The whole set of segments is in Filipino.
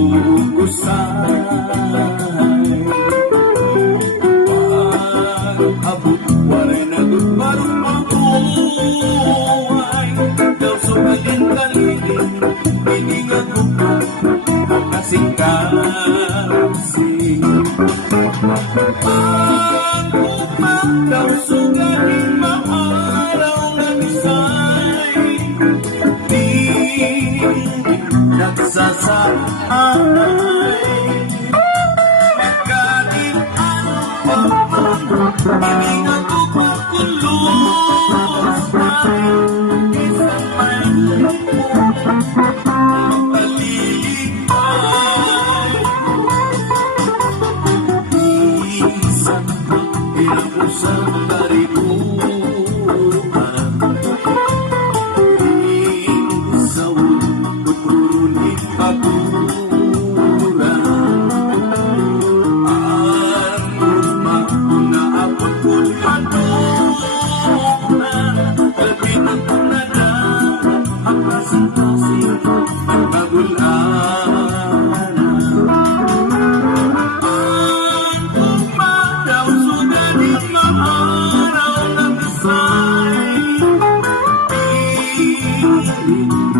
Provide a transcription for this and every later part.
magtuusay. Pag-abot, walay nagbarong mabuhay. Daw sumalin kaliling, hiningan ko po ang kasing-kasing. Pag-umak daw sugaling maaraw ng isay. Di nagsasaay. Hiningan ko pagkulos ay isang malipot palilipay. Isang pinag-usang karibuan, isawon kuturunin pagkuran.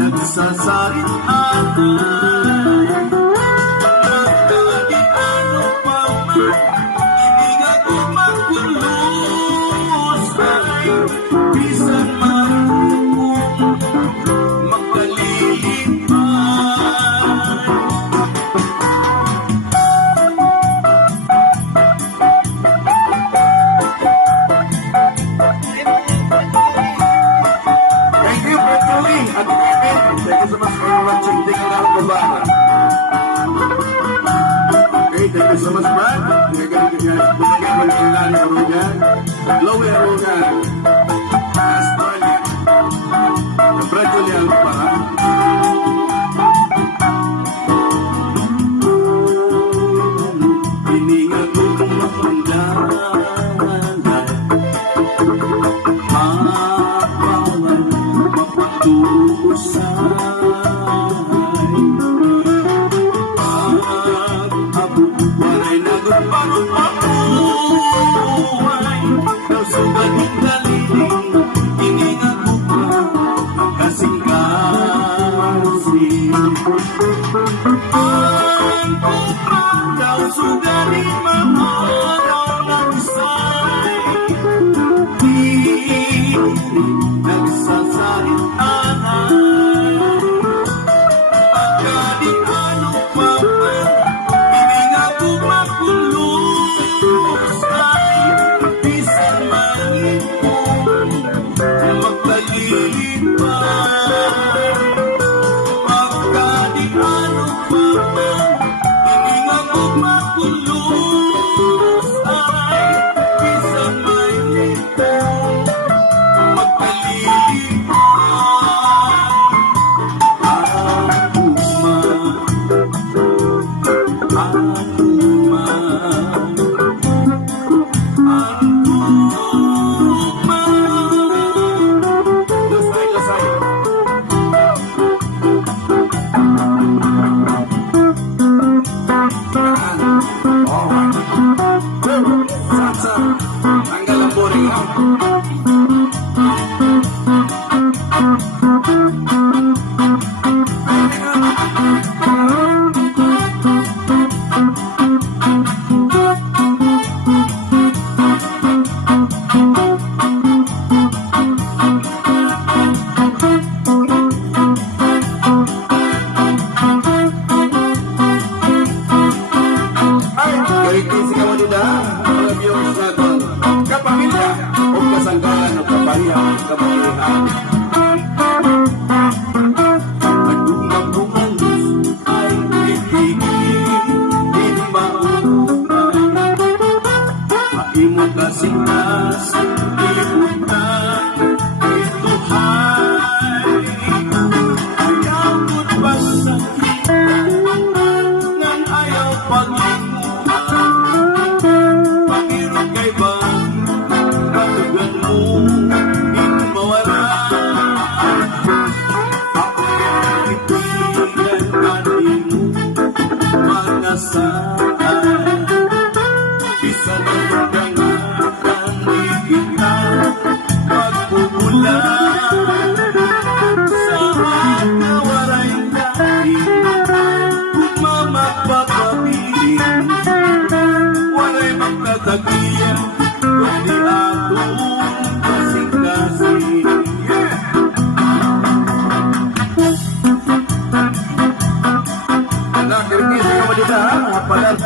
Nagsasarit atay, magkadiano pa man, hiningan ko magkulos ay bisan man kung magkalilipay. Thank you for tuning at thank you so much for watching. Thank you na ako ba? Okay, thank you so much, Brad. Bumagay mo ng Lani Arugan, Chloe Arugan, Astolia, Brad Julian pa. Hiningan ko kung mapandalan, mapawan, mapatuusay. Pag-abot, walay nagbarong mabuhay. Daw sugaling kaliling, hiningan ko pa ang kasing-kasing. Ang kupang daw sugaling maaraw ng isay. Di nagsasarit anay. Pagkadiano pa man, hiningan ko magkulos ay bisan malipot magkalilipay. Pagkadiano pa man, hiningan ko magkulos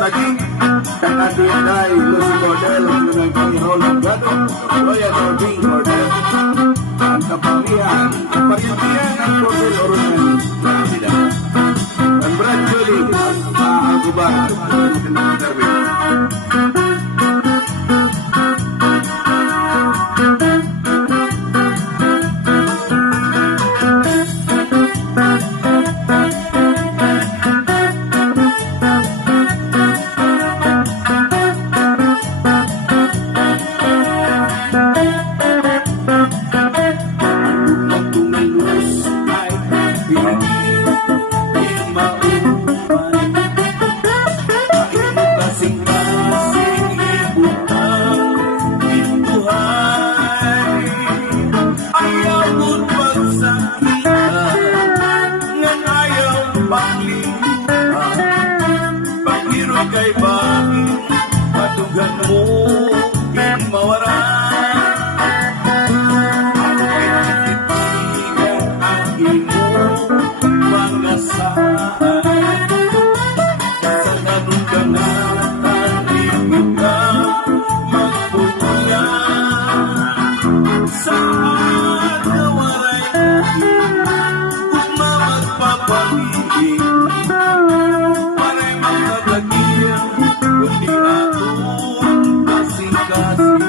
lagi kang Adrianay Lucy Cordel ng Panginoon ng Gado Royal Ording Cordel ang kapamilya parientiyan ng Cordel Oronan na sila ang Brad Julie ang gubat ang Darwin. Kay bahin, matugan mo, in mawaran. Ang ititigan ang imo, mga saan. Sa ganun ka na, talimig ka, magpupuyan. Saan nawaray natin, kung mamagpapaligid. Kundi ako kasing-kasing